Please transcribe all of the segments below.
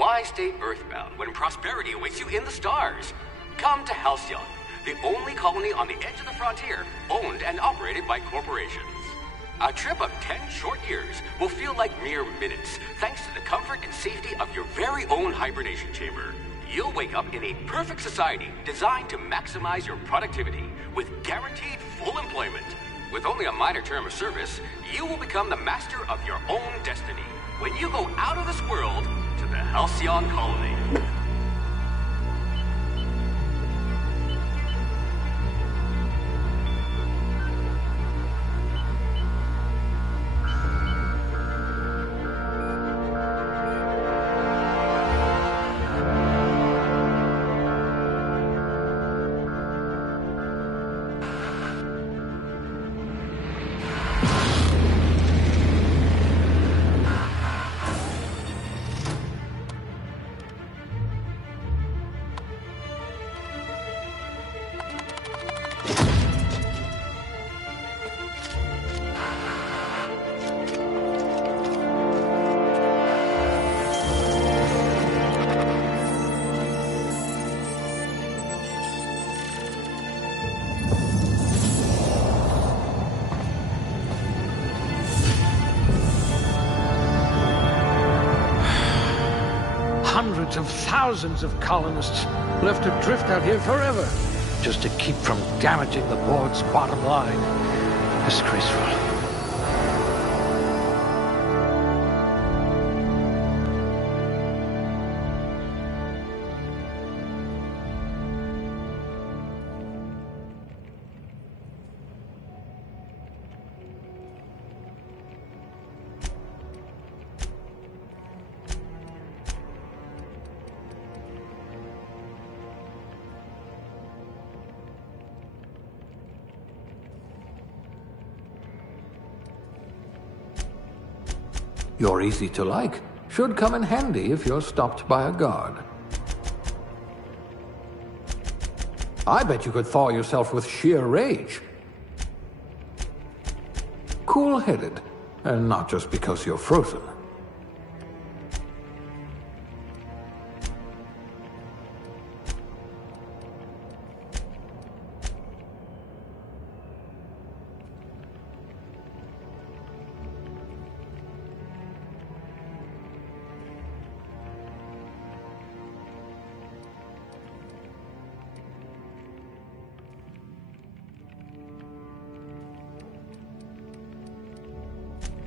Why stay earthbound when prosperity awaits you in the stars? Come to Halcyon, the only colony on the edge of the frontier, owned and operated by corporations. A trip of 10 short years will feel like mere minutes, thanks to the comfort and safety of your very own hibernation chamber. You'll wake up in a perfect society designed to maximize your productivity with guaranteed full employment. With only a minor term of service, you will become the master of your own destiny when you go out of this world to the Halcyon colony. Hundreds of thousands of colonists left adrift out here forever, just to keep from damaging the board's bottom line. Disgraceful. You're easy to like. Should come in handy if you're stopped by a guard. I bet you could thaw yourself with sheer rage. Cool-headed, and not just because you're frozen.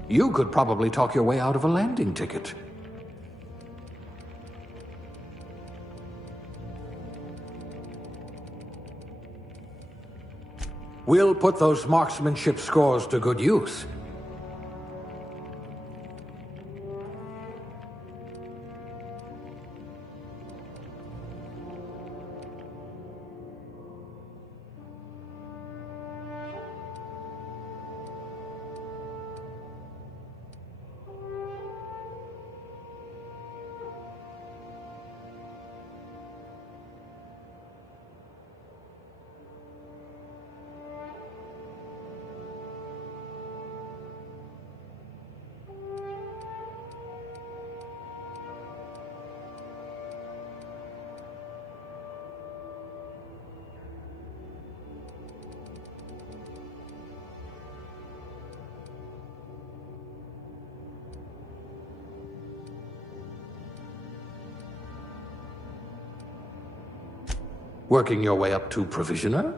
You could probably talk your way out of a landing ticket. We'll put those marksmanship scores to good use. Working your way up to Provisioner?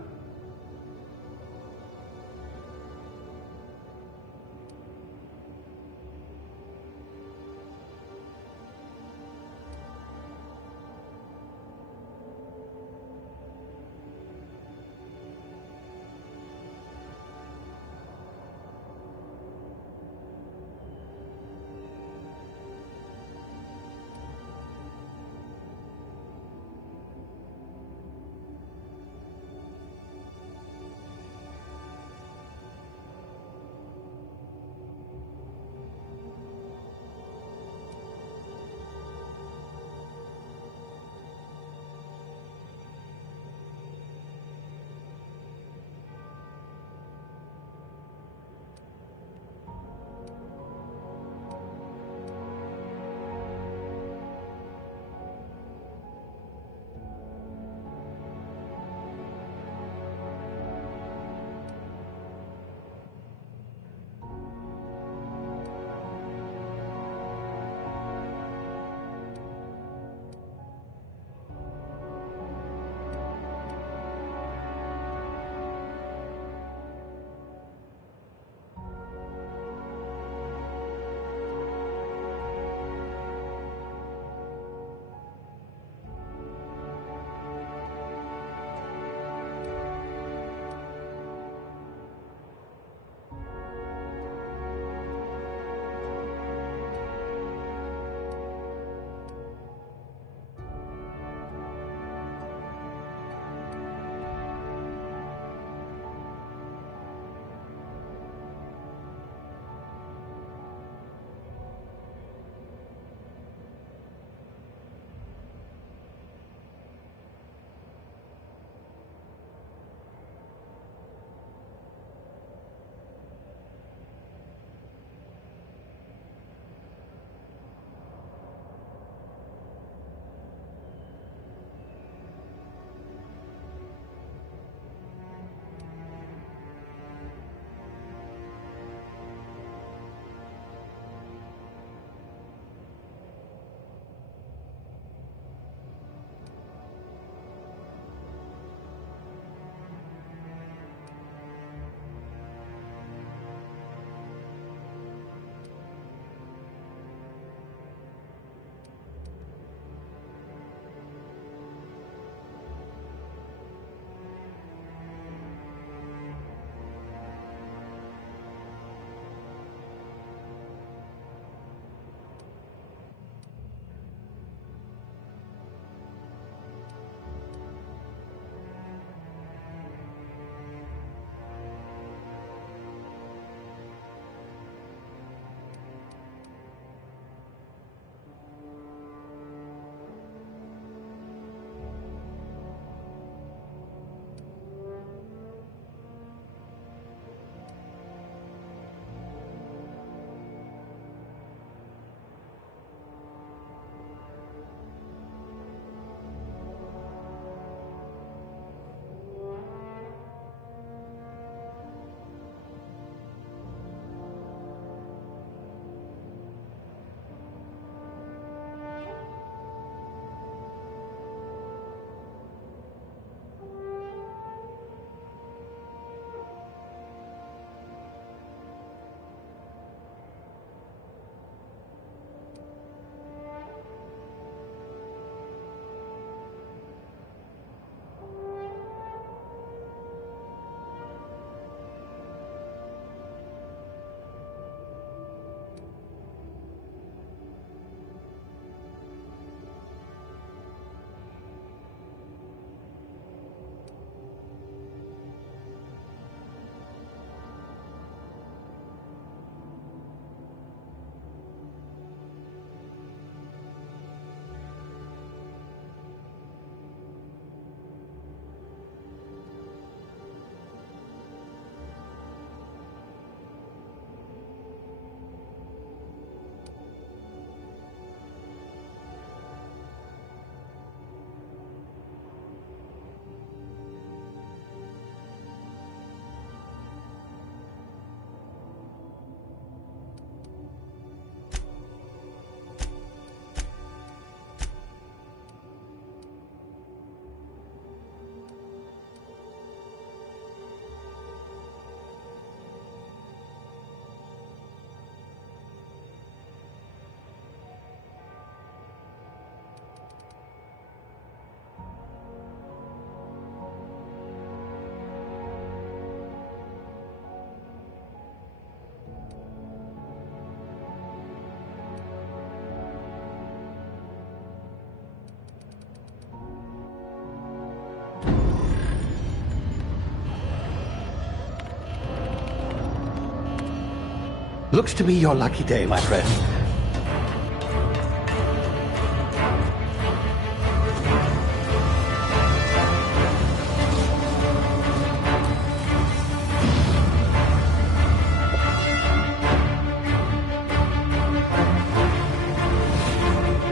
Looks to be your lucky day, my friend.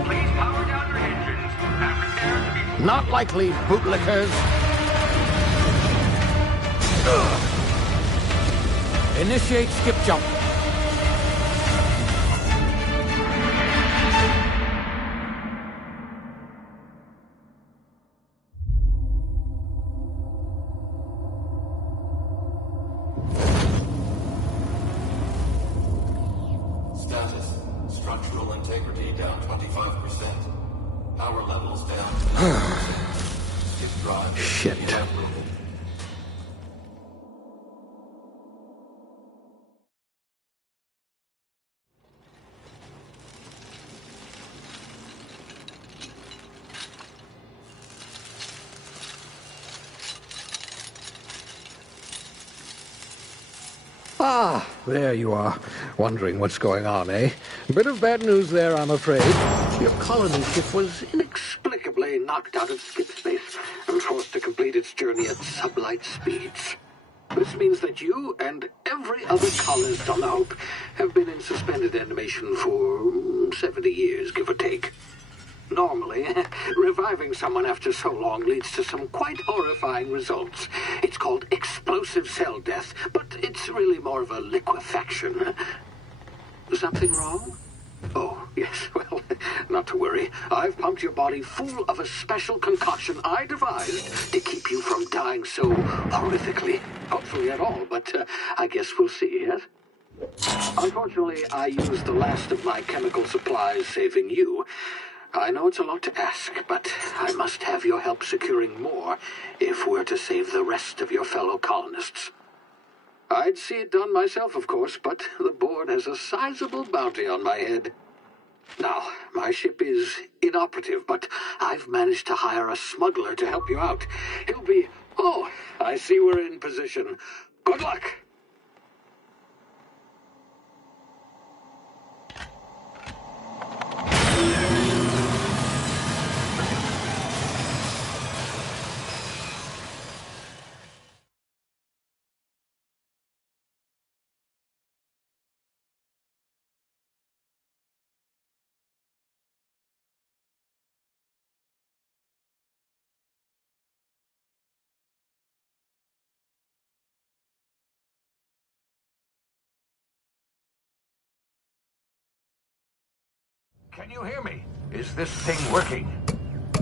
Please power down your engines. Have repairs to be... Not likely, bootlickers. Initiate skip jump. Status. Structural integrity down 25%. Power levels down to 90%. Skip drive Shit. evaporated. Ah, there you are. Wondering what's going on, eh? Bit of bad news there, I'm afraid. Your colony ship was inexplicably knocked out of skip space and forced to complete its journey at sublight speeds. This means that you and every other colonist on the Hope have been in suspended animation for 70 years, give or take. Normally, reviving someone after so long leads to some quite horrifying results. It's called explosive cell death, but it's really more of a liquefaction. Something wrong? Oh, yes, well, not to worry. I've pumped your body full of a special concoction I devised to keep you from dying so horrifically. Hopefully at all, but I guess we'll see, yes? Unfortunately, I used the last of my chemical supplies saving you. I know it's a lot to ask, but I must have your help securing more if we're to save the rest of your fellow colonists. I'd see it done myself, of course, but the board has a sizable bounty on my head. Now, my ship is inoperative, but I've managed to hire a smuggler to help you out. He'll be... Oh, I see we're in position. Good luck! Can you hear me? Is this thing working?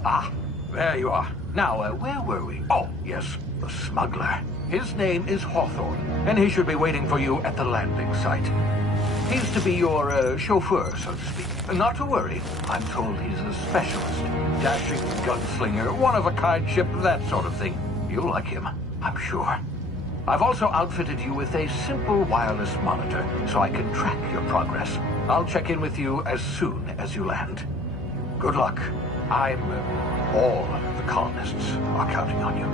Ah, there you are. Now, where were we? Oh, yes, the smuggler. His name is Hawthorne, and he should be waiting for you at the landing site. He's to be your chauffeur, so to speak. Not to worry. I'm told he's a specialist. Dashing gunslinger, one-of-a-kind ship, that sort of thing. You'll like him, I'm sure. I've also outfitted you with a simple wireless monitor, so I can track your progress. I'll check in with you as soon as you land. Good luck. All the colonists are counting on you.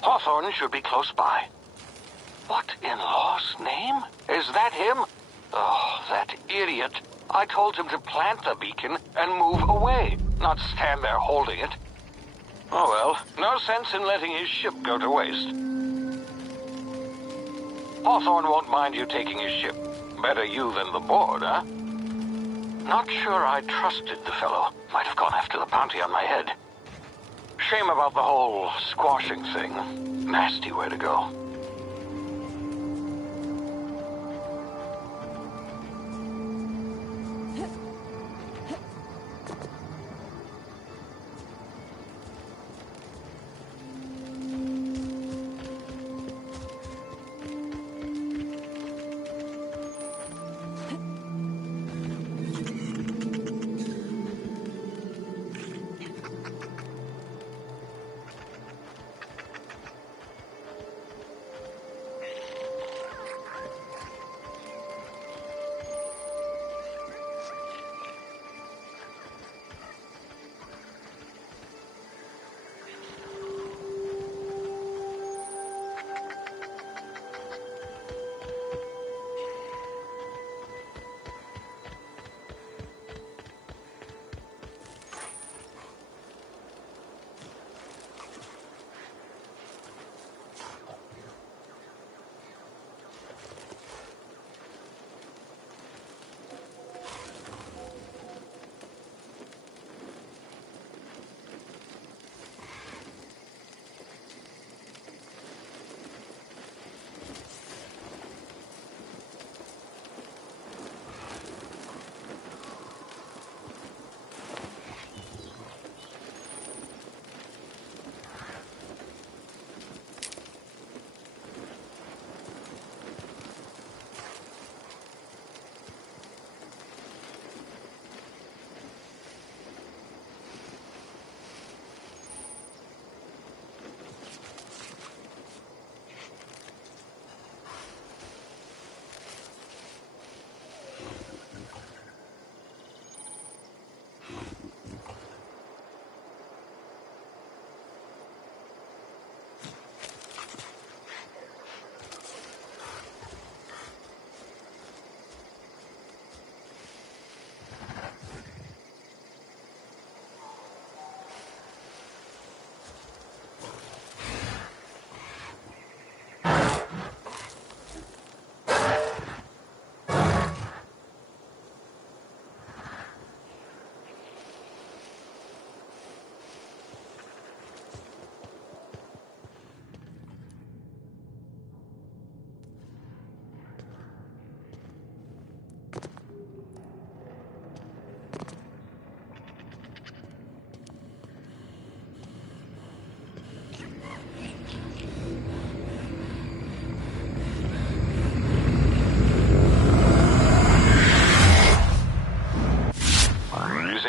Hawthorne should be close by. What in law's name? Is that him? Oh, that idiot. I told him to plant the beacon and move away, not stand there holding it. Oh well, no sense in letting his ship go to waste. Hawthorne won't mind you taking his ship. Better you than the board, huh? Not sure I trusted the fellow. Might have gone after the bounty on my head. Shame about the whole squashing thing. Nasty way to go.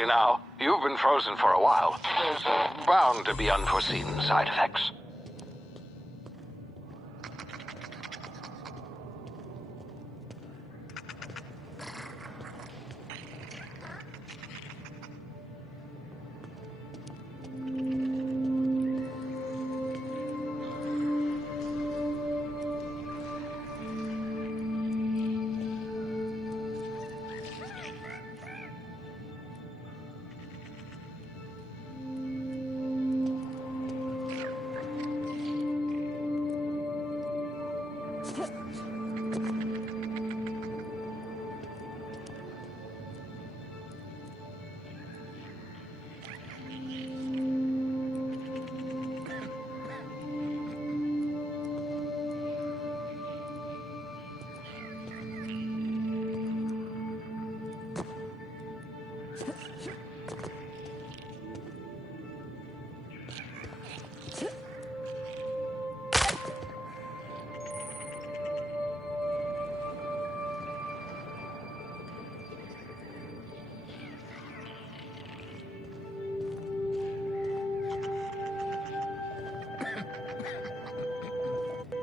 now. You've been frozen for a while. There's bound to be unforeseen side effects.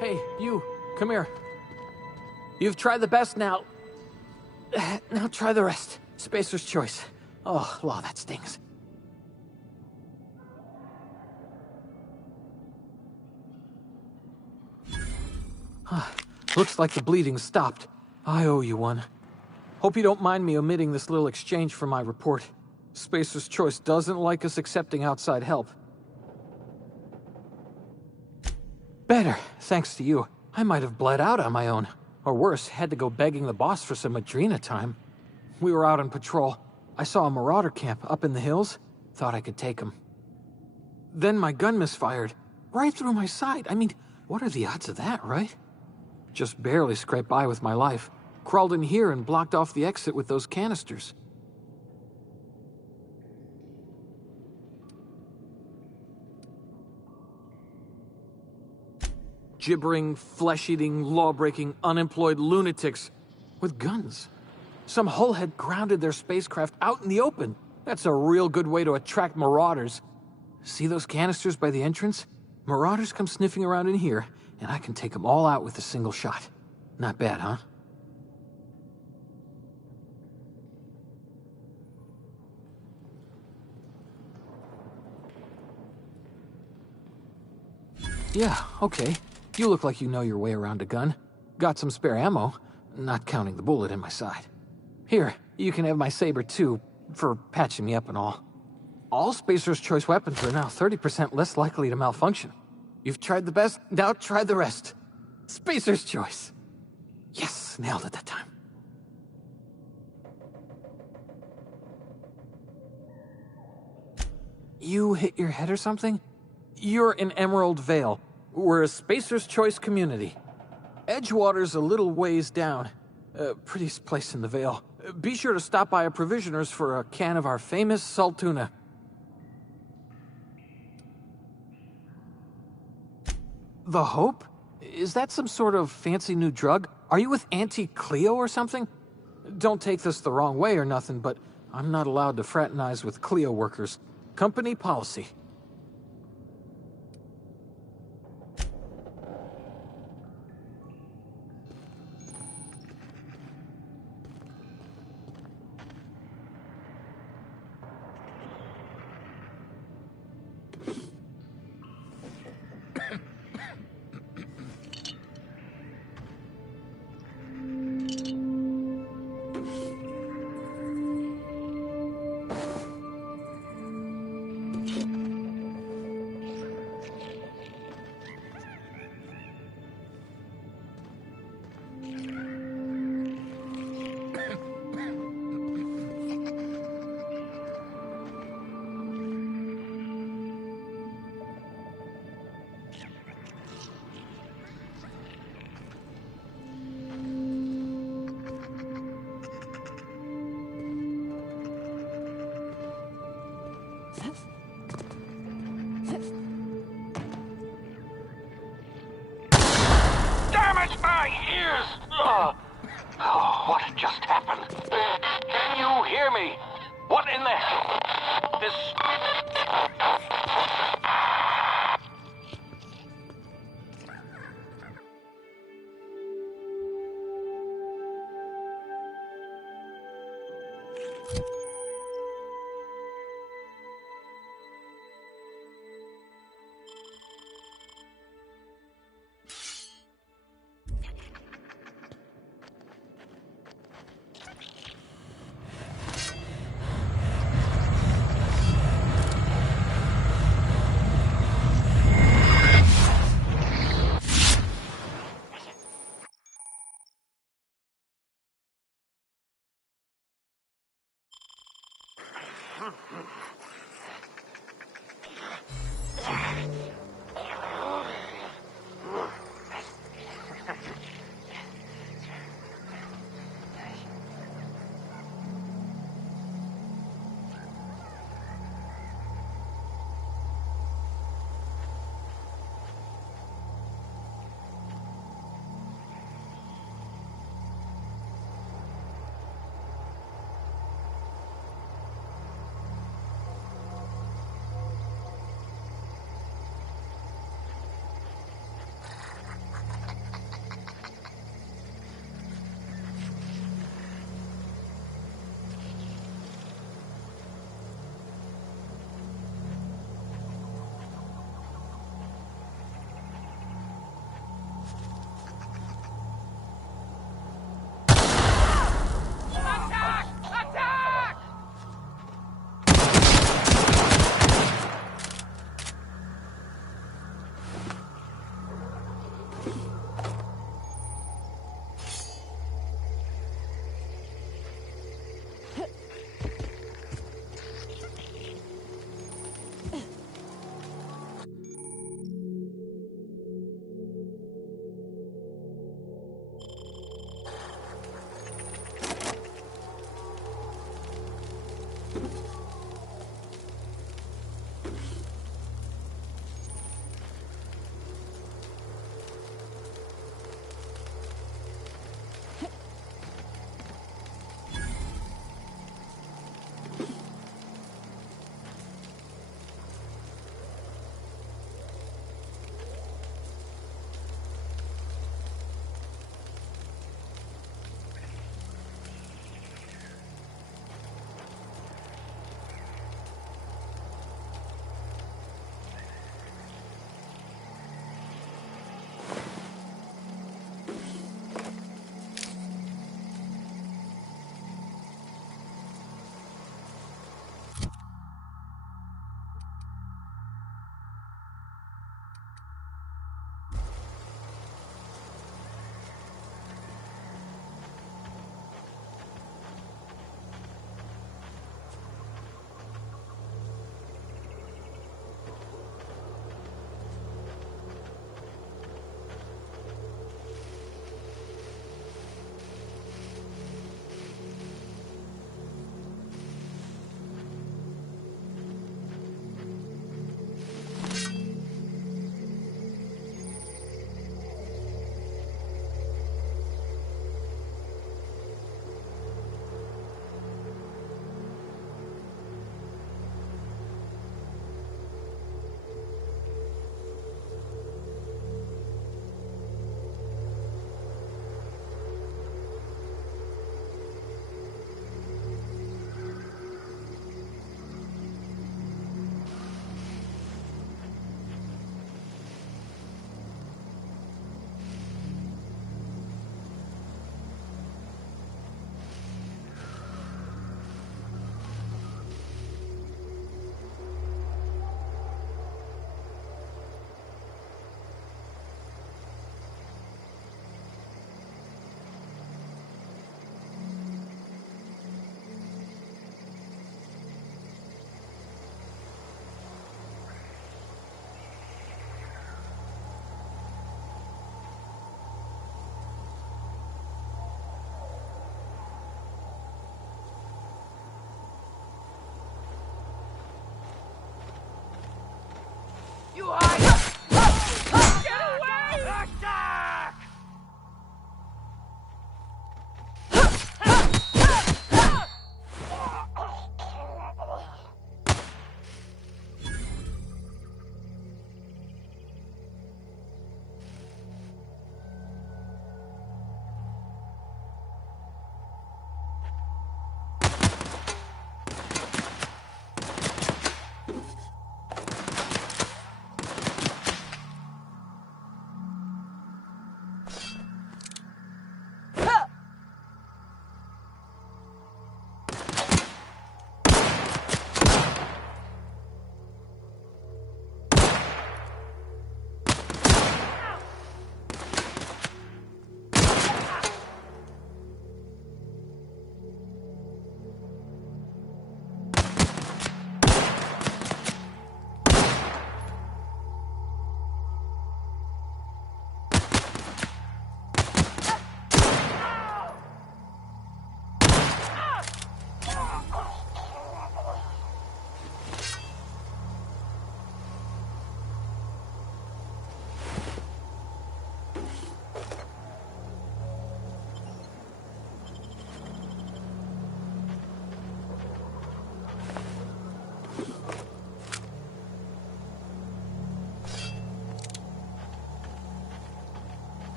Hey, you, come here. You've tried the best now. Now try the rest. Spacer's choice. Oh, law, that stings. Looks like the bleeding stopped. I owe you one. Hope you don't mind me omitting this little exchange from my report. Spacer's choice doesn't like us accepting outside help. Better, thanks to you. I might have bled out on my own. Or worse, had to go begging the boss for some Adrena time. We were out on patrol. I saw a marauder camp up in the hills. Thought I could take him. Then my gun misfired. Right through my side. I mean, what are the odds of that, right? Just barely scraped by with my life. Crawled in here and blocked off the exit with those canisters. Gibbering, flesh-eating, law-breaking, unemployed lunatics with guns. Some hullhead grounded their spacecraft out in the open. That's a real good way to attract marauders. See those canisters by the entrance? Marauders come sniffing around in here, and I can take them all out with a single shot. Not bad, huh? Yeah, okay. You look like you know your way around a gun. Got some spare ammo, not counting the bullet in my side. Here, you can have my saber too, for patching me up and all. All Spacer's choice weapons are now 30% less likely to malfunction. You've tried the best, now try the rest. Spacer's choice. Yes, nailed it that time. You hit your head or something? You're in Emerald Vale. We're a Spacer's Choice community. Edgewater's a little ways down. Prettiest place in the Vale. Be sure to stop by a provisioner's for a can of our famous salt tuna. The Hope? Is that some sort of fancy new drug? Are you with Auntie Cleo or something? Don't take this the wrong way or nothing, but I'm not allowed to fraternize with Cleo workers. Company policy. Oh, what just happened? Can you hear me? What in the hell?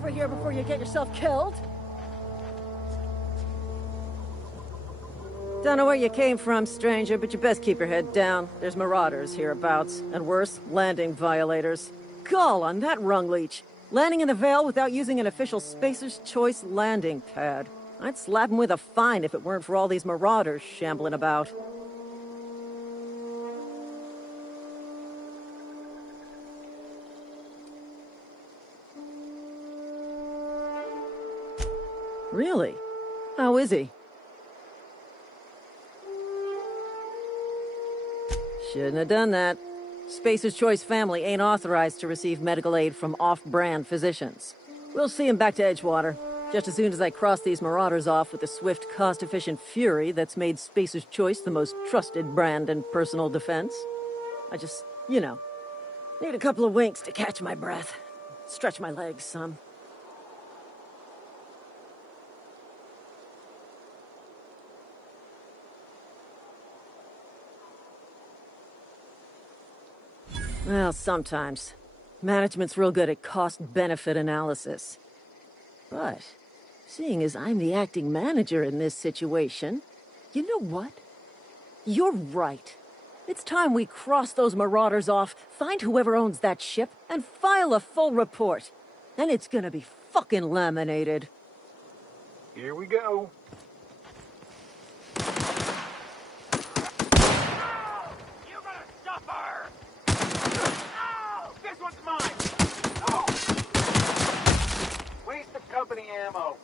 over here before you get yourself killed. Don't know where you came from, stranger, but you best keep your head down. There's marauders hereabouts, and worse, landing violators. Gall on that rung leech. Landing in the Vale without using an official Spacer's Choice landing pad. I'd slap him with a fine if it weren't for all these marauders shambling about. Really? How is he? Shouldn't have done that. Spacer's Choice family ain't authorized to receive medical aid from off-brand physicians. We'll see him back to Edgewater, just as soon as I cross these marauders off with the swift, cost-efficient fury that's made Spacer's Choice the most trusted brand in personal defense. I just, need a couple of winks to catch my breath. Stretch my legs some. Well, sometimes. Management's real good at cost-benefit analysis. But, seeing as I'm the acting manager in this situation, you know what? You're right. It's time we cross those marauders off, find whoever owns that ship, and file a full report. And it's gonna be fucking laminated. Here we go. Company ammo.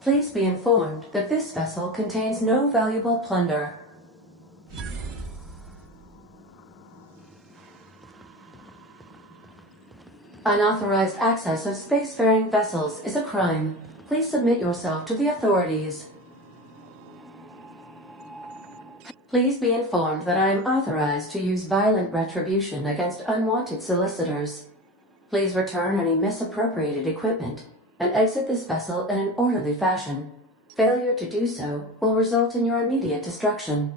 Please be informed that this vessel contains no valuable plunder. Unauthorized access of spacefaring vessels is a crime. Please submit yourself to the authorities. Please be informed that I am authorized to use violent retribution against unwanted solicitors. Please return any misappropriated equipment and exit this vessel in an orderly fashion. Failure to do so will result in your immediate destruction.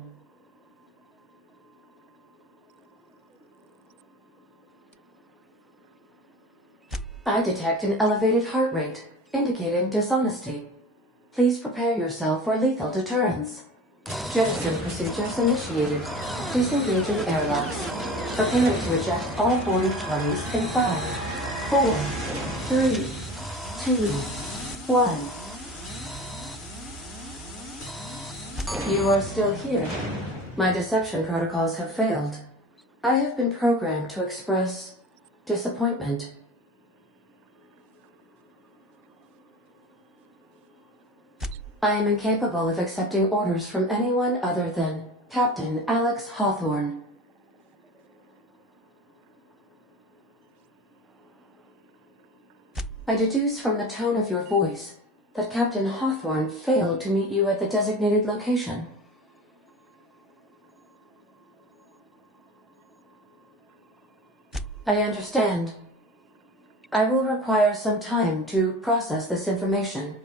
I detect an elevated heart rate, indicating dishonesty. Please prepare yourself for lethal deterrence. Jettison procedures initiated. Disengaging airlocks. Preparing to eject all boarding parties in 5, 4, 3, 2, 1. You are still here. My deception protocols have failed. I have been programmed to express disappointment. I am incapable of accepting orders from anyone other than Captain Alex Hawthorne. I deduce from the tone of your voice that Captain Hawthorne failed to meet you at the designated location. I understand. I will require some time to process this information.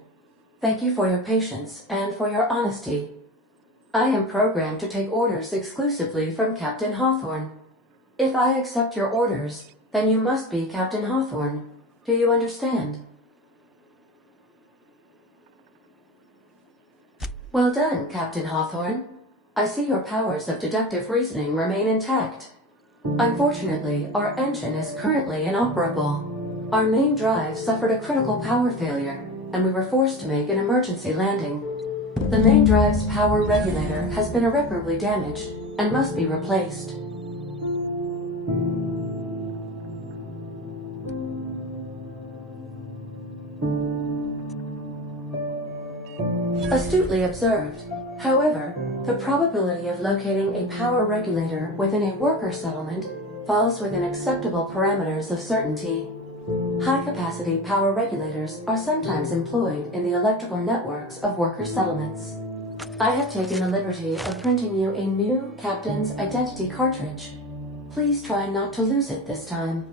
Thank you for your patience and for your honesty. I am programmed to take orders exclusively from Captain Hawthorne. If I accept your orders, then you must be Captain Hawthorne. Do you understand? Well done, Captain Hawthorne. I see your powers of deductive reasoning remain intact. Unfortunately, our engine is currently inoperable. Our main drive suffered a critical power failure, and we were forced to make an emergency landing. The main drive's power regulator has been irreparably damaged and must be replaced. Astutely observed. However, the probability of locating a power regulator within a worker settlement falls within acceptable parameters of certainty. High-capacity power regulators are sometimes employed in the electrical networks of worker settlements. I have taken the liberty of printing you a new Captain's Identity cartridge. Please try not to lose it this time.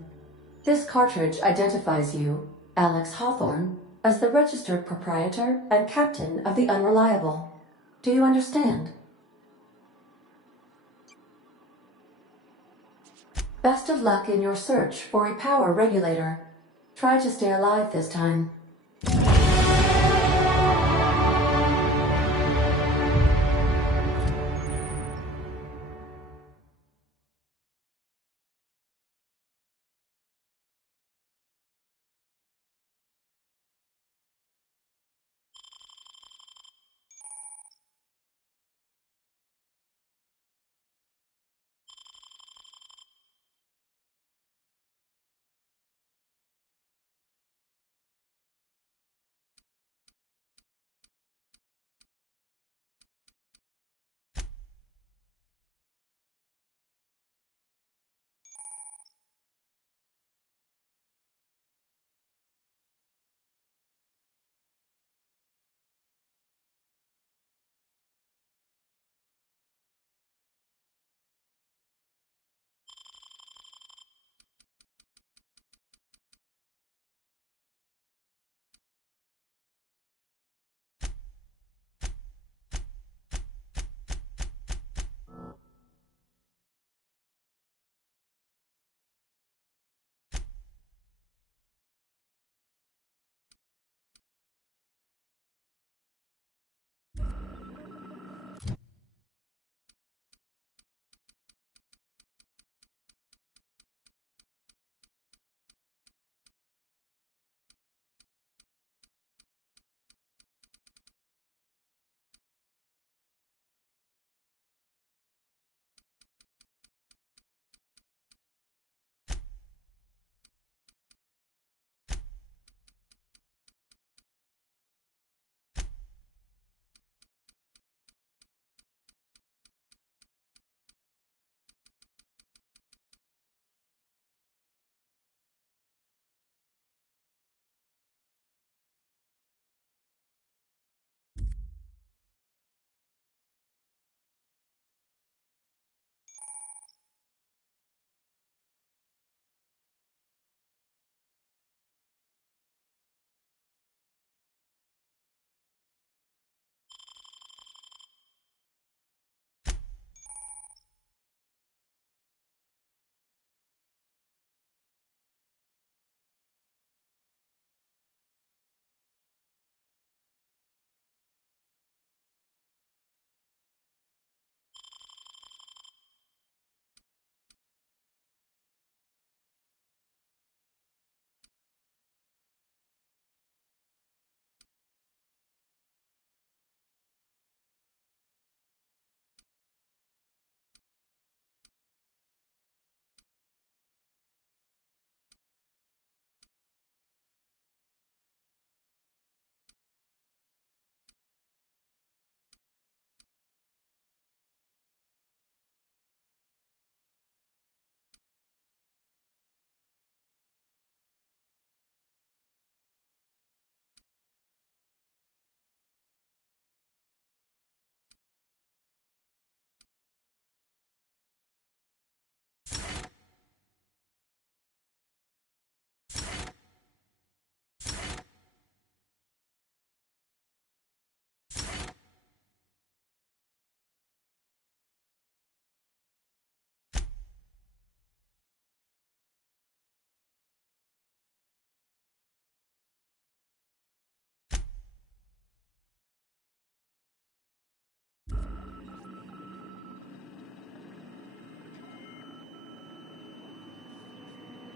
This cartridge identifies you, Alex Hawthorne, as the registered proprietor and captain of the Unreliable. Do you understand? Best of luck in your search for a power regulator. Try to stay alive this time.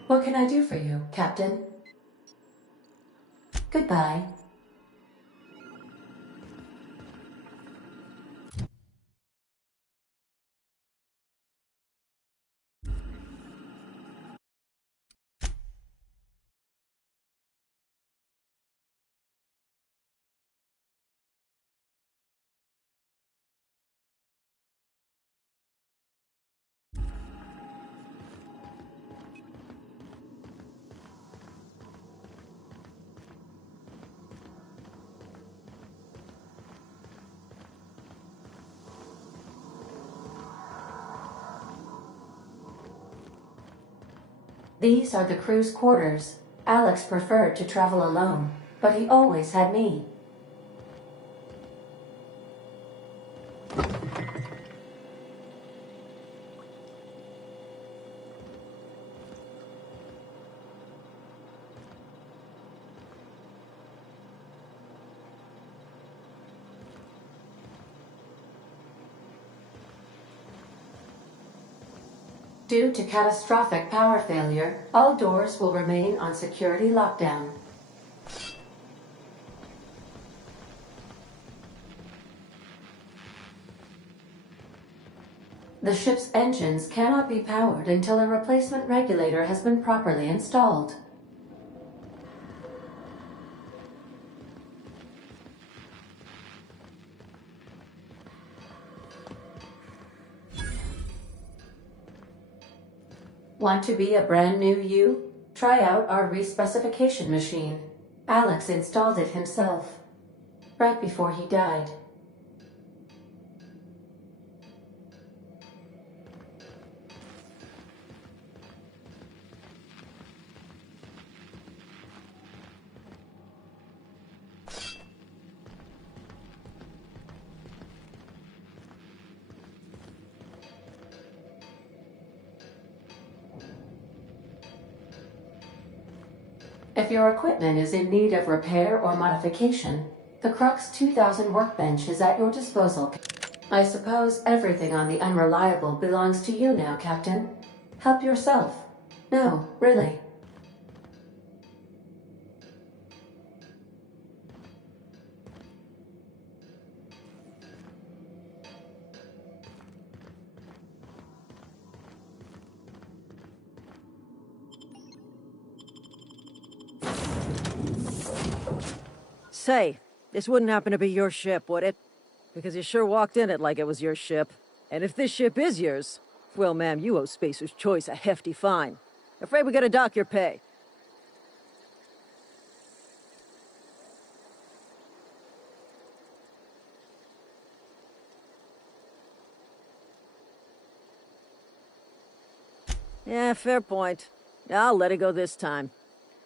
What can I do for you, Captain? Goodbye. These are the crew's quarters. Alex preferred to travel alone, but he always had me. Due to catastrophic power failure, all doors will remain on security lockdown. The ship's engines cannot be powered until a replacement regulator has been properly installed. Want to be a brand new you? Try out our respecification machine. Alex installed it himself, right before he died. If your equipment is in need of repair or modification, the Crux 2000 workbench is at your disposal. I suppose everything on the Unreliable belongs to you now, Captain. Help yourself. No, really. Say, this wouldn't happen to be your ship, would it? Because you sure walked in it like it was your ship. And if this ship is yours, well, ma'am, you owe Spacer's Choice a hefty fine. Afraid we gotta dock your pay. Yeah, fair point. I'll let it go this time.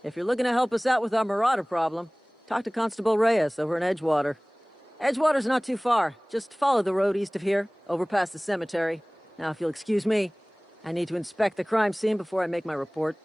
If you're looking to help us out with our Marauder problem, talk to Constable Reyes over in Edgewater. Edgewater's not too far. Just follow the road east of here, over past the cemetery. Now, if you'll excuse me, I need to inspect the crime scene before I make my report.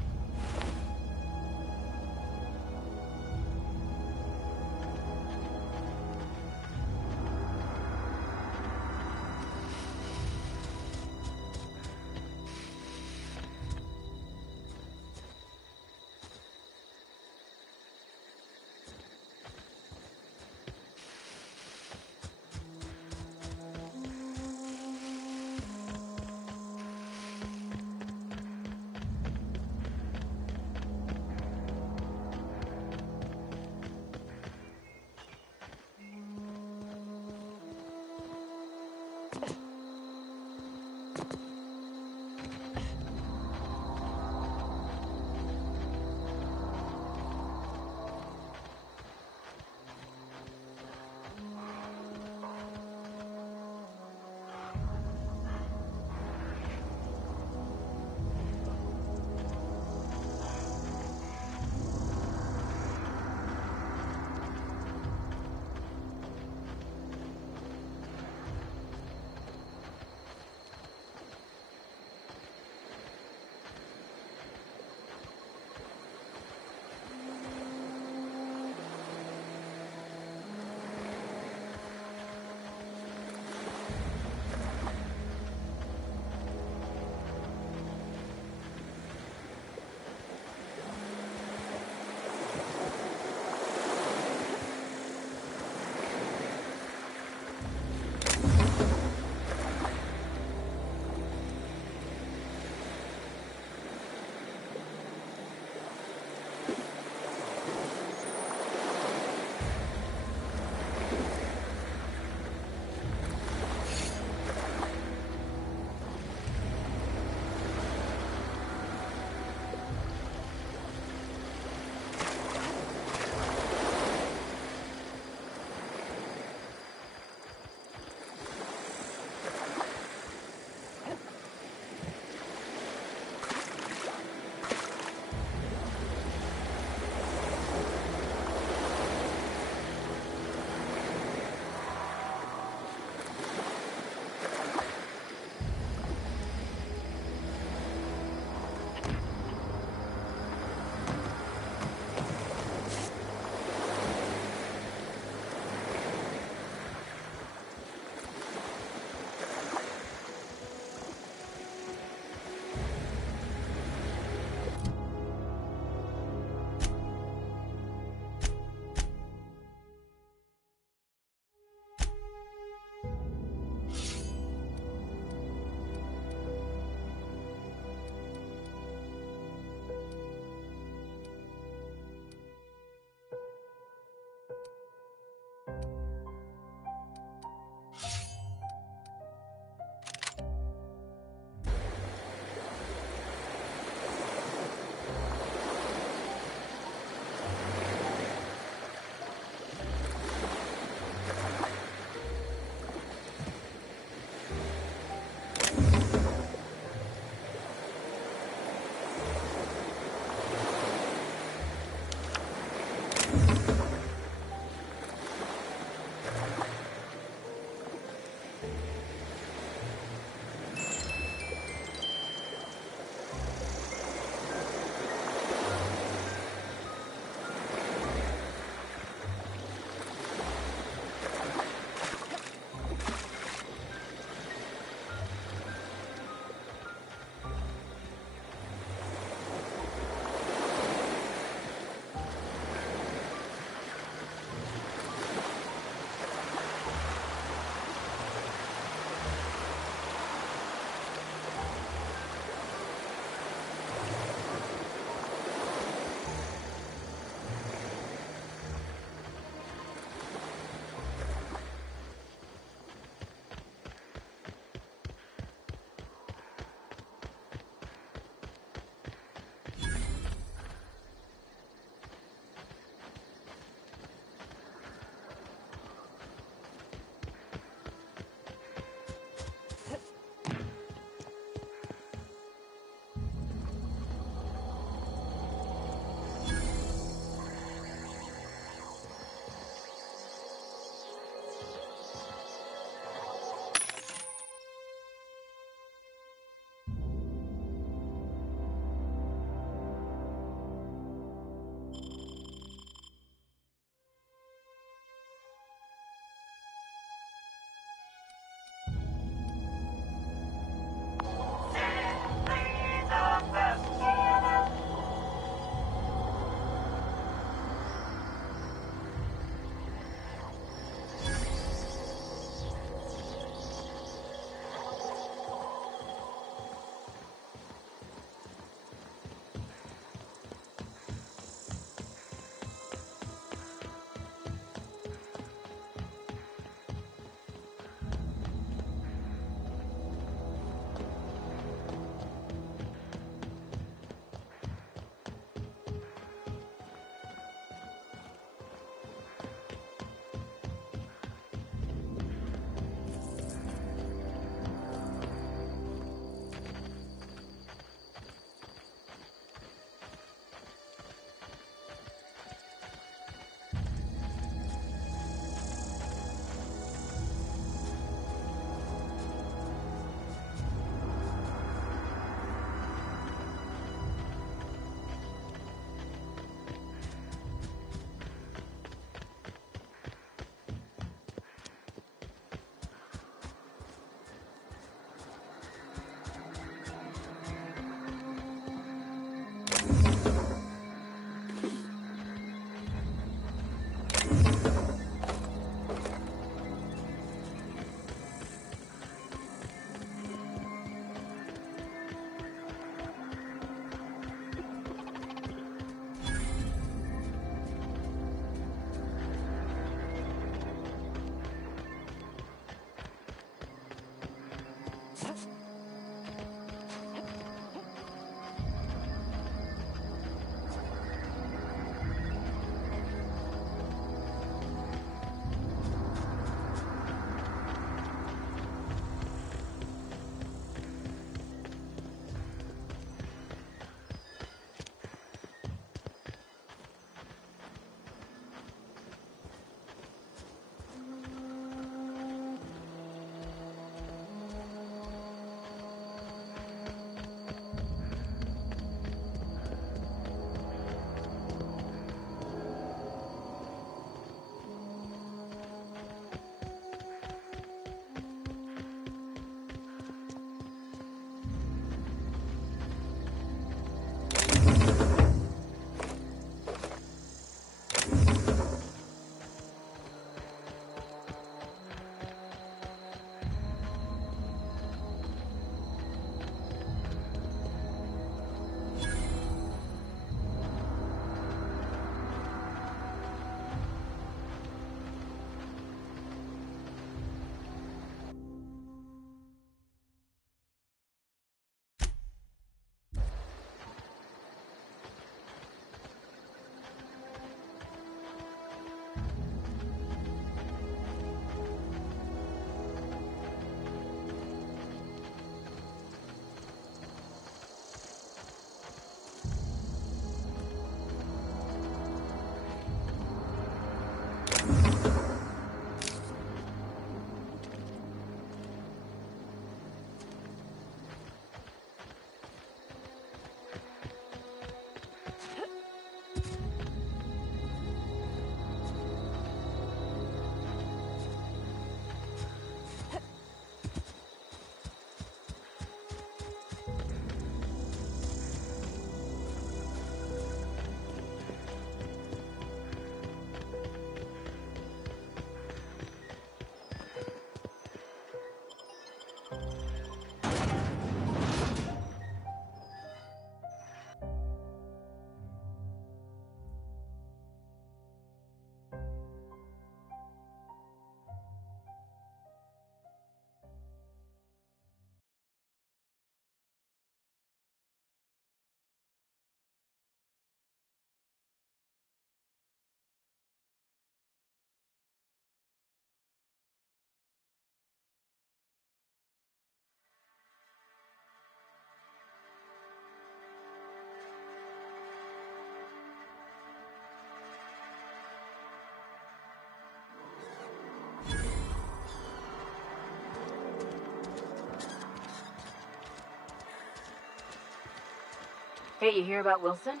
Hey, you hear about Wilson?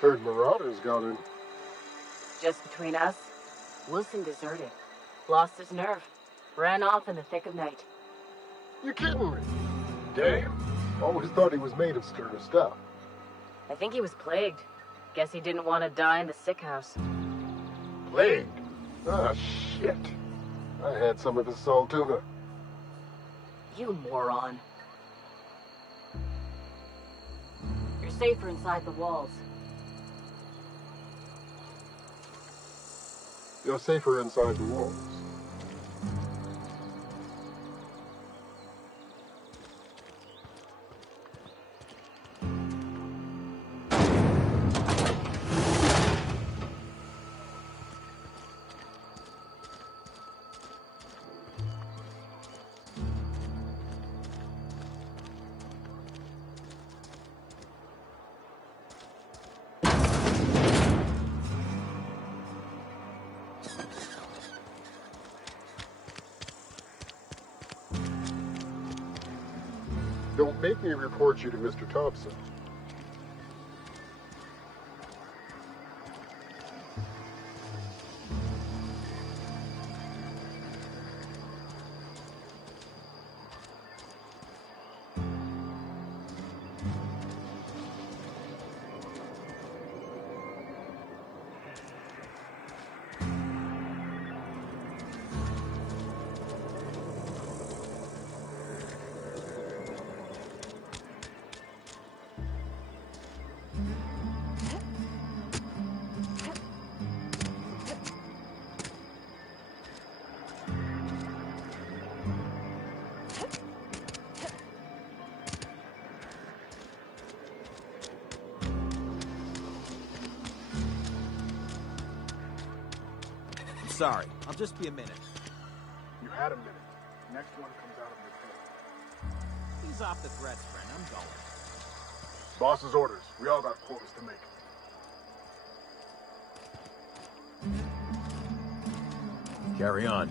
Heard Marauders got in. Just between us, Wilson deserted. Lost his nerve. Ran off in the thick of night. You kidding me? Damn. Always thought he was made of sterner stuff. I think he was plagued. Guess he didn't want to die in the sick house. Plagued? Ah, shit. I had some of his salt tuna. You moron. You're safer inside the walls. You're safer inside the walls. Don't make me report you to Mr. Thompson. Sorry, I'll just be a minute. You had a minute. Next one comes out of your pay. Ease off the threats, friend. I'm going. Boss's orders. We all got quotas to make. Carry on.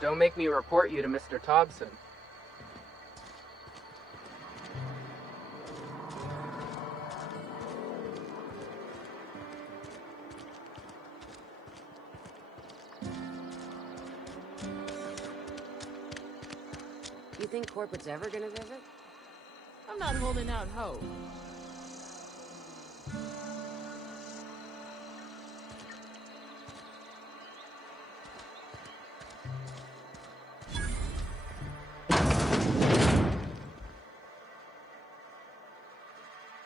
Don't make me report you to Mr. Thompson. You think corporate's ever gonna visit? I'm not holding out hope.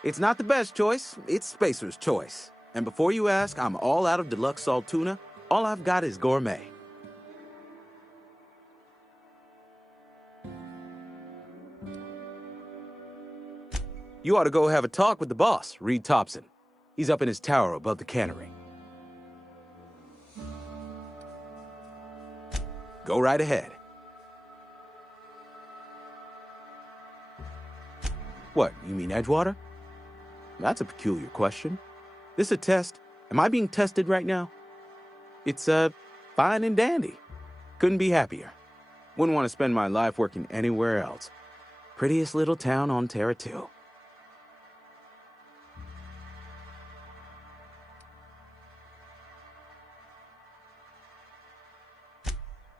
It's not the best choice, it's Spacer's choice. And before you ask, I'm all out of deluxe salt tuna. All I've got is gourmet. You ought to go have a talk with the boss, Reed Thompson. He's up in his tower above the cannery. Go right ahead. What, you mean Edgewater? That's a peculiar question. This a test? Am I being tested right now? It's, fine and dandy. Couldn't be happier. Wouldn't want to spend my life working anywhere else. Prettiest little town on Terra 2.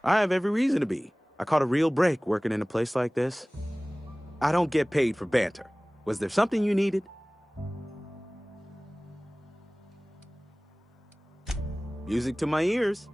I have every reason to be. I caught a real break working in a place like this. I don't get paid for banter. Was there something you needed? Music to my ears.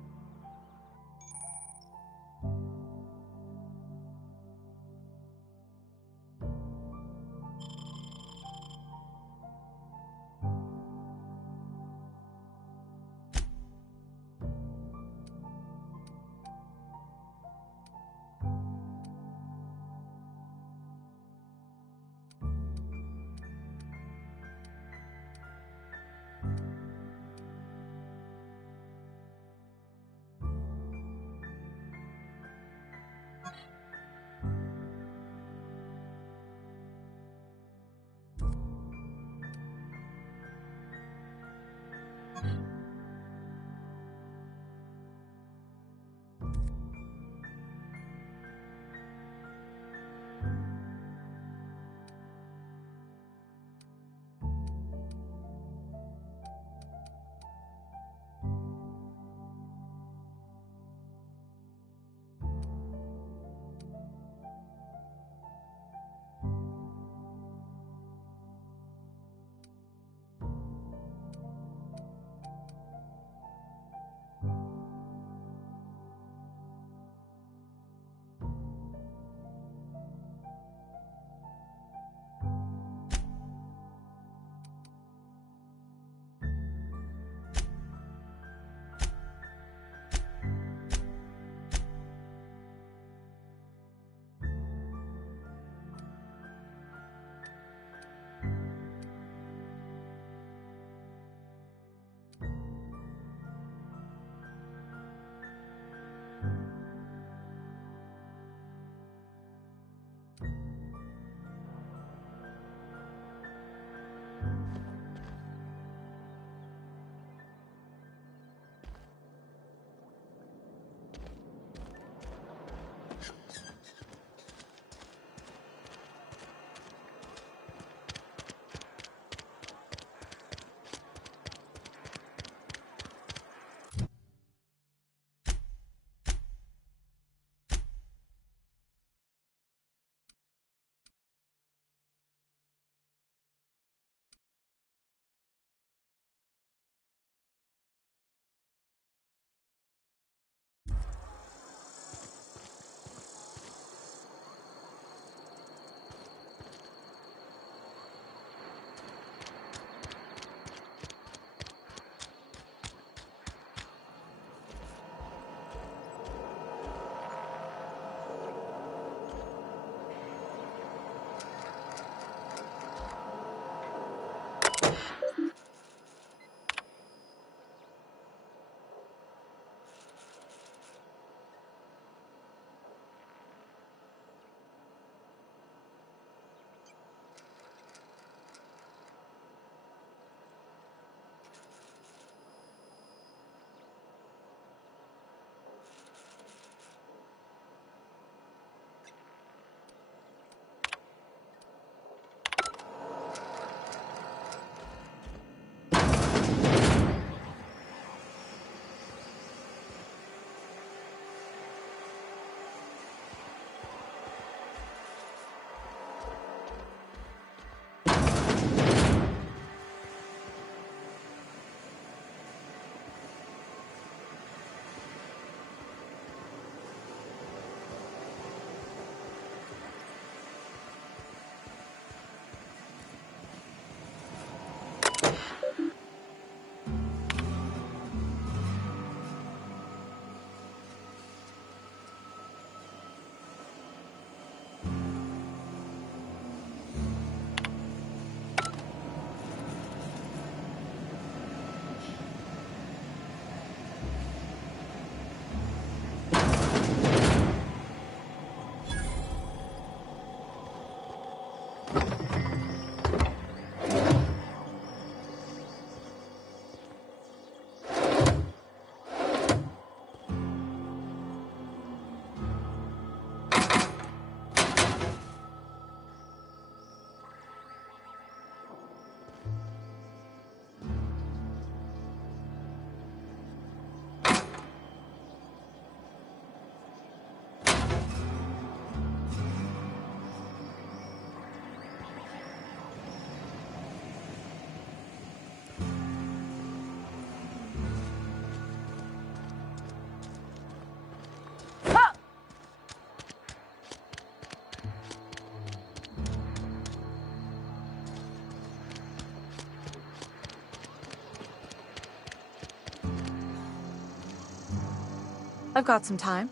I've got some time.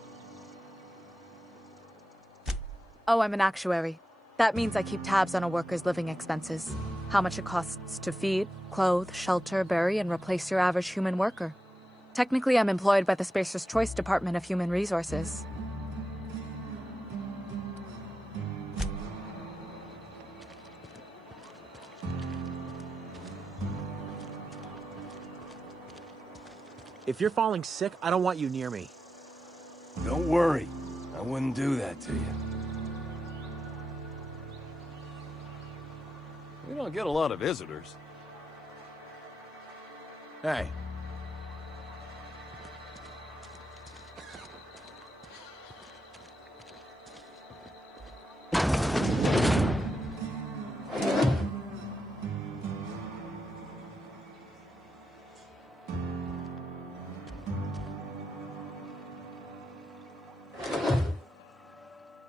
Oh, I'm an actuary. That means I keep tabs on a worker's living expenses. How much it costs to feed, clothe, shelter, bury, and replace your average human worker. Technically, I'm employed by the Spacer's Choice Department of Human Resources. If you're falling sick, I don't want you near me. Don't worry. I wouldn't do that to you. We don't get a lot of visitors. Hey.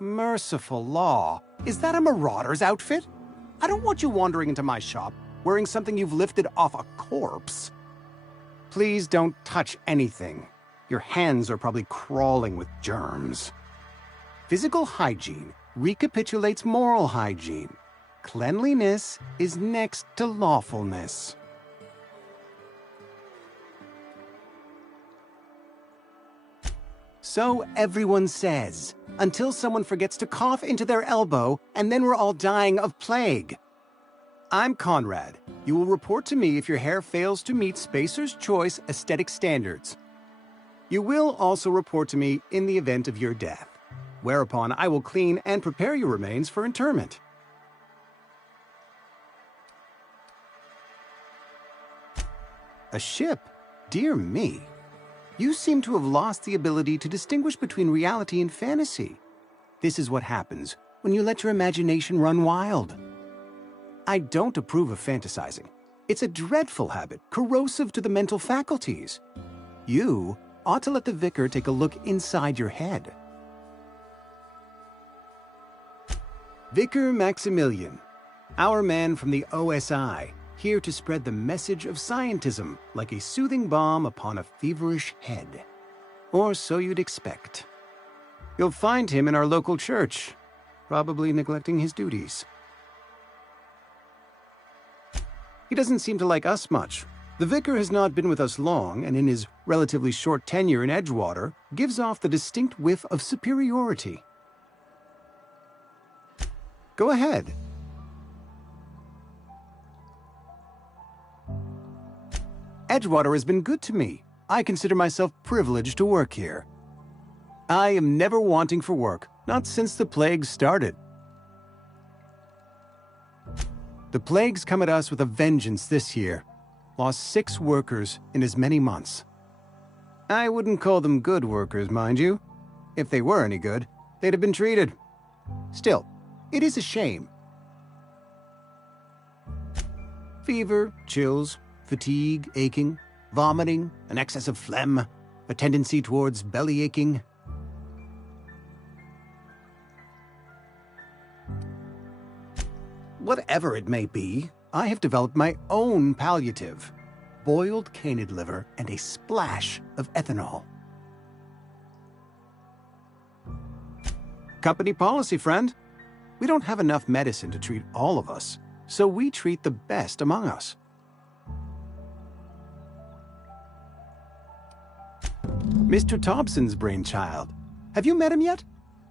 Merciful law. Is that a marauder's outfit? I don't want you wandering into my shop wearing something you've lifted off a corpse. Please don't touch anything. Your hands are probably crawling with germs. Physical hygiene recapitulates moral hygiene. Cleanliness is next to lawfulness. So everyone says, until someone forgets to cough into their elbow, and then we're all dying of plague. I'm Conrad. You will report to me if your hair fails to meet Spacer's Choice aesthetic standards. You will also report to me in the event of your death. whereupon I will clean and prepare your remains for interment. A ship? Dear me. You seem to have lost the ability to distinguish between reality and fantasy. This is what happens when you let your imagination run wild. I don't approve of fantasizing. It's a dreadful habit, corrosive to the mental faculties. You ought to let the vicar take a look inside your head. Vicar Maximilian, our man from the OSI, here to spread the message of scientism like a soothing balm upon a feverish head. Or so you'd expect. You'll find him in our local church, probably neglecting his duties. He doesn't seem to like us much. The vicar has not been with us long, and in his relatively short tenure in Edgewater, gives off the distinct whiff of superiority. Go ahead. Edgewater has been good to me. I consider myself privileged to work here. I am never wanting for work, not since the plague started. The plague's come at us with a vengeance this year. Lost 6 workers in as many months. I wouldn't call them good workers, mind you. If they were any good, they'd have been treated. Still, it is a shame. Fever, chills, fatigue, aching, vomiting, an excess of phlegm, a tendency towards belly aching. Whatever it may be, I have developed my own palliative. Boiled canid liver and a splash of ethanol. Company policy, friend. We don't have enough medicine to treat all of us, so we treat the best among us. Mr. Thompson's brainchild. Have you met him yet?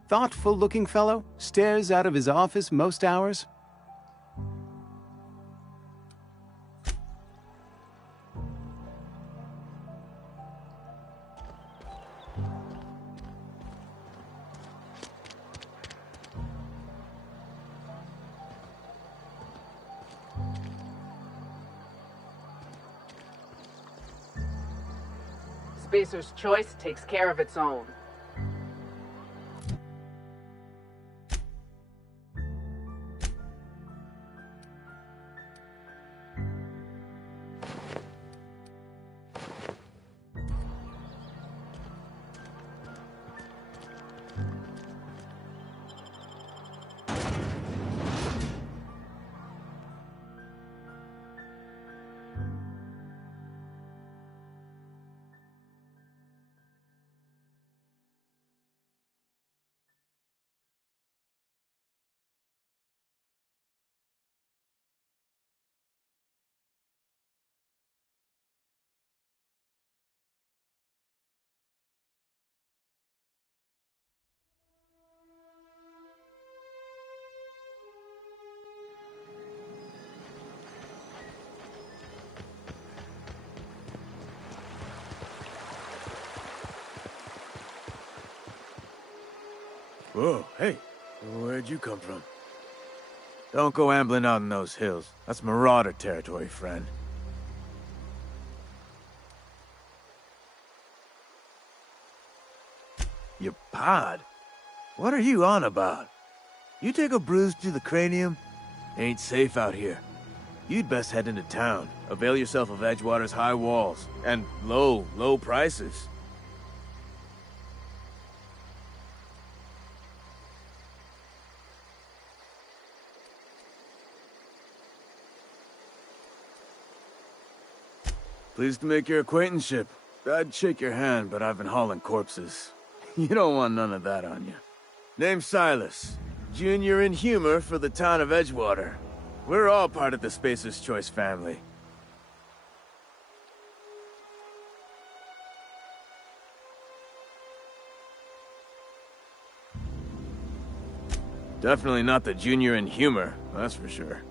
Thoughtful-looking fellow, stares out of his office most hours. Spacer's Choice takes care of its own. Whoa, hey, where'd you come from? Don't go ambling out in those hills. That's Marauder territory, friend. Your pod? What are you on about? You take a bruise to the cranium? Ain't safe out here. You'd best head into town. Avail yourself of Edgewater's high walls. And low prices. Pleased to make your acquaintanceship. I'd shake your hand, but I've been hauling corpses. You don't want none of that on you. Name's Silas. Junior in humor for the town of Edgewater. We're all part of the Spacer's Choice family. Definitely not the junior in humor, that's for sure.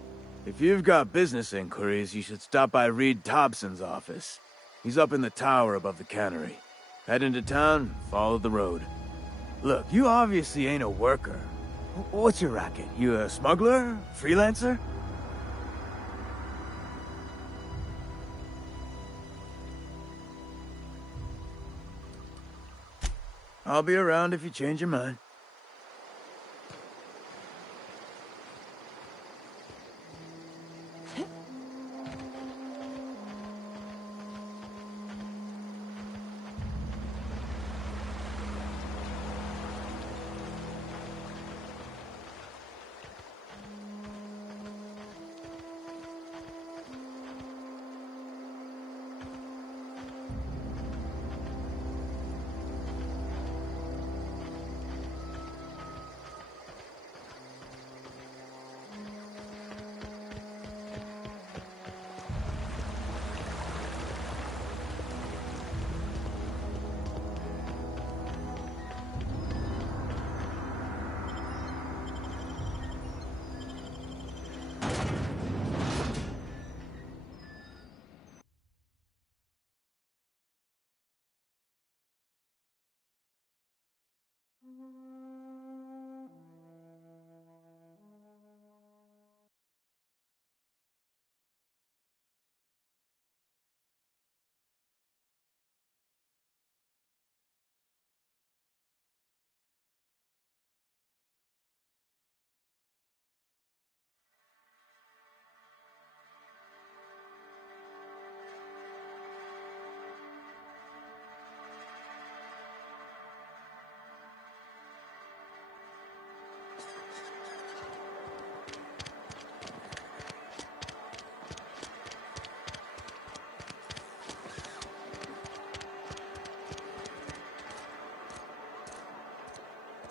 If you've got business inquiries, you should stop by Reed Thompson's office. He's up in the tower above the cannery. Head into town, follow the road. Look, you obviously ain't a worker. What's your racket? You a smuggler? Freelancer? I'll be around if you change your mind.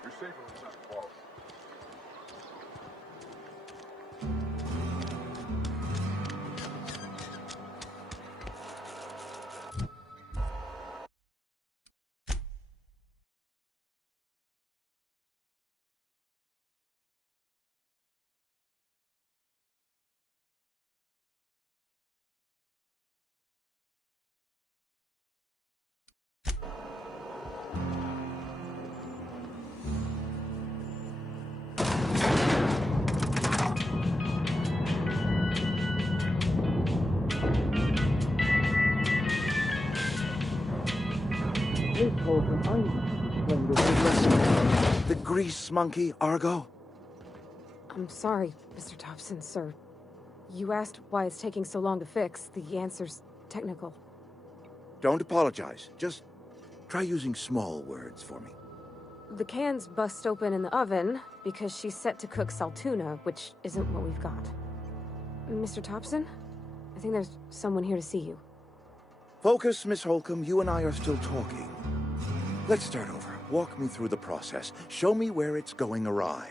You're safer inside the walls. The grease monkey, Argo? I'm sorry, Mr. Thompson, sir. You asked why it's taking so long to fix. The answer's technical. Don't apologize. Just try using small words for me. The cans bust open in the oven because she's set to cook saltuna, which isn't what we've got. Mr. Thompson? I think there's someone here to see you. Focus, Miss Holcomb. You and I are still talking. Let's start over. Walk me through the process. Show me where it's going awry.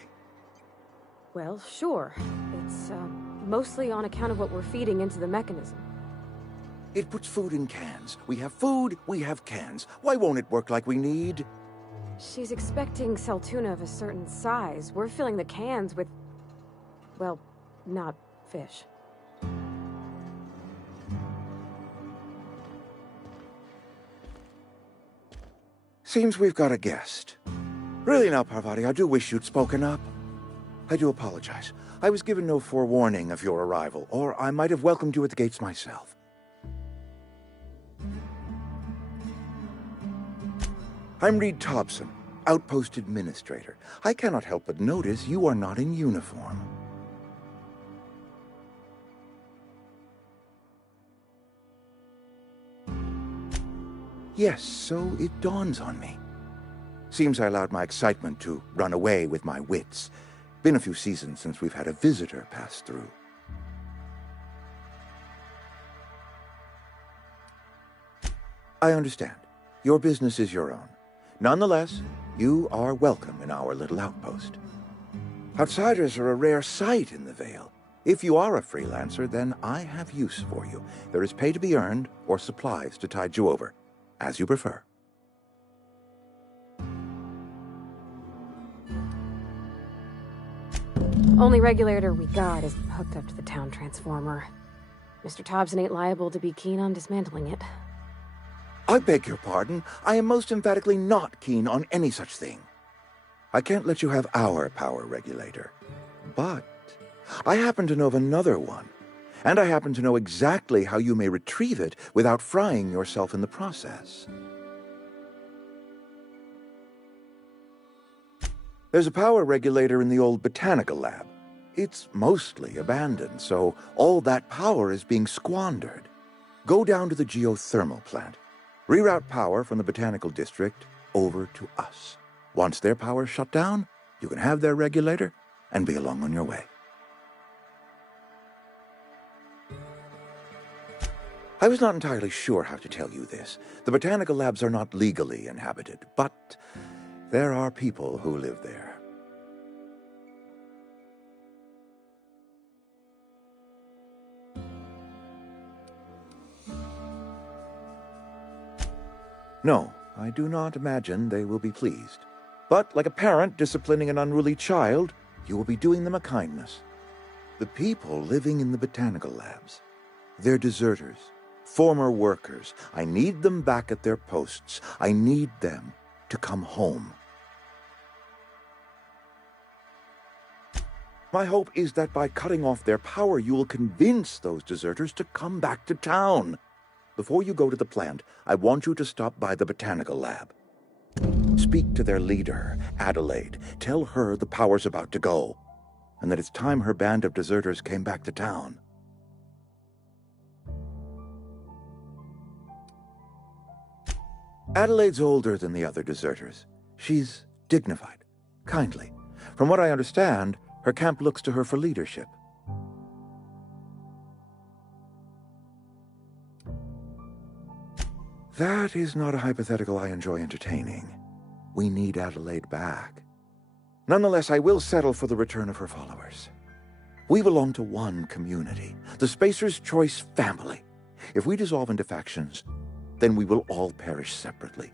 Well, sure. It's, mostly on account of what we're feeding into the mechanism. It puts food in cans. We have food, we have cans. Why won't it work like we need? She's expecting saltuna of a certain size. We're filling the cans with, well, not fish. Seems we've got a guest. Really now, Parvati, I do wish you'd spoken up. I do apologize. I was given no forewarning of your arrival, or I might have welcomed you at the gates myself. I'm Reed Thompson, Outpost Administrator. I cannot help but notice you are not in uniform. Yes, so it dawns on me. Seems I allowed my excitement to run away with my wits. Been a few seasons since we've had a visitor pass through. I understand. Your business is your own. Nonetheless, you are welcome in our little outpost. Outsiders are a rare sight in the Vale. If you are a freelancer, then I have use for you. There is pay to be earned, or supplies to tide you over. As you prefer. Only regulator we got is hooked up to the town transformer. Mr. Thompson ain't liable to be keen on dismantling it. I beg your pardon. I am most emphatically not keen on any such thing. I can't let you have our power regulator. But I happen to know of another one. And I happen to know exactly how you may retrieve it without frying yourself in the process. There's a power regulator in the old botanical lab. It's mostly abandoned, so all that power is being squandered. Go down to the geothermal plant. Reroute power from the botanical district over to us. Once their power's shut down, you can have their regulator and be along on your way. I was not entirely sure how to tell you this. The botanical labs are not legally inhabited, but there are people who live there. No, I do not imagine they will be pleased. But like a parent disciplining an unruly child, you will be doing them a kindness. The people living in the botanical labs, they're deserters, former workers. I need them back at their posts. I need them to come home. My hope is that by cutting off their power, you will convince those deserters to come back to town. Before you go to the plant, I want you to stop by the botanical lab. Speak to their leader, Adelaide. Tell her the power's about to go, and that it's time her band of deserters came back to town. Adelaide's older than the other deserters. She's dignified, kindly. From what I understand, her camp looks to her for leadership. That is not a hypothetical I enjoy entertaining. We need Adelaide back. Nonetheless, I will settle for the return of her followers. We belong to one community, the Spacer's Choice family. If we dissolve into factions, then we will all perish separately.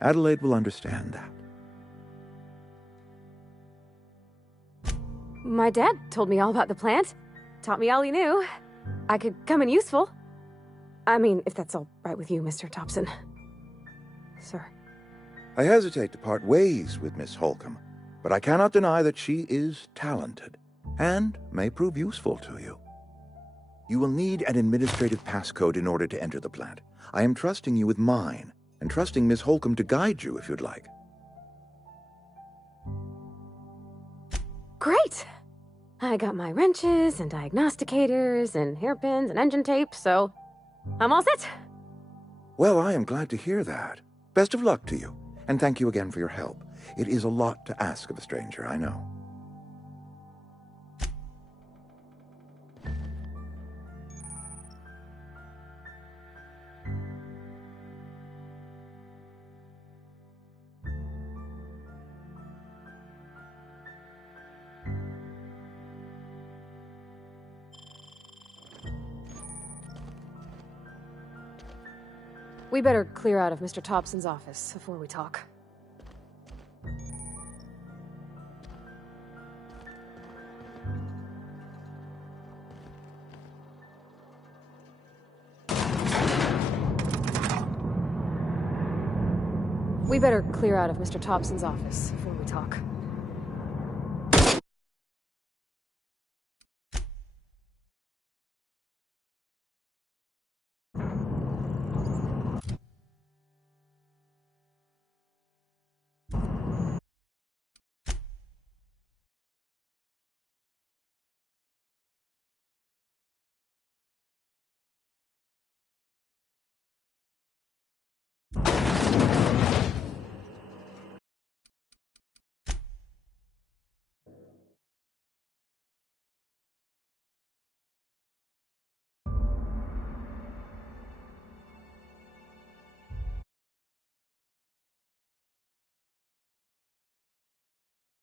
Adelaide will understand that. My dad told me all about the plant. Taught me all he knew. I could come in useful. I mean, if that's all right with you, Mr. Topson. Sir. I hesitate to part ways with Miss Holcomb, but I cannot deny that she is talented and may prove useful to you. You will need an administrative passcode in order to enter the plant. I am trusting you with mine, and trusting Miss Holcomb to guide you if you'd like. Great! I got my wrenches and diagnosticators and hairpins and engine tape, so I'm all set. Well, I am glad to hear that. Best of luck to you, and thank you again for your help. It is a lot to ask of a stranger, I know. We better clear out of Mr. Topson's office before we talk. We better clear out of Mr. Topson's office before we talk.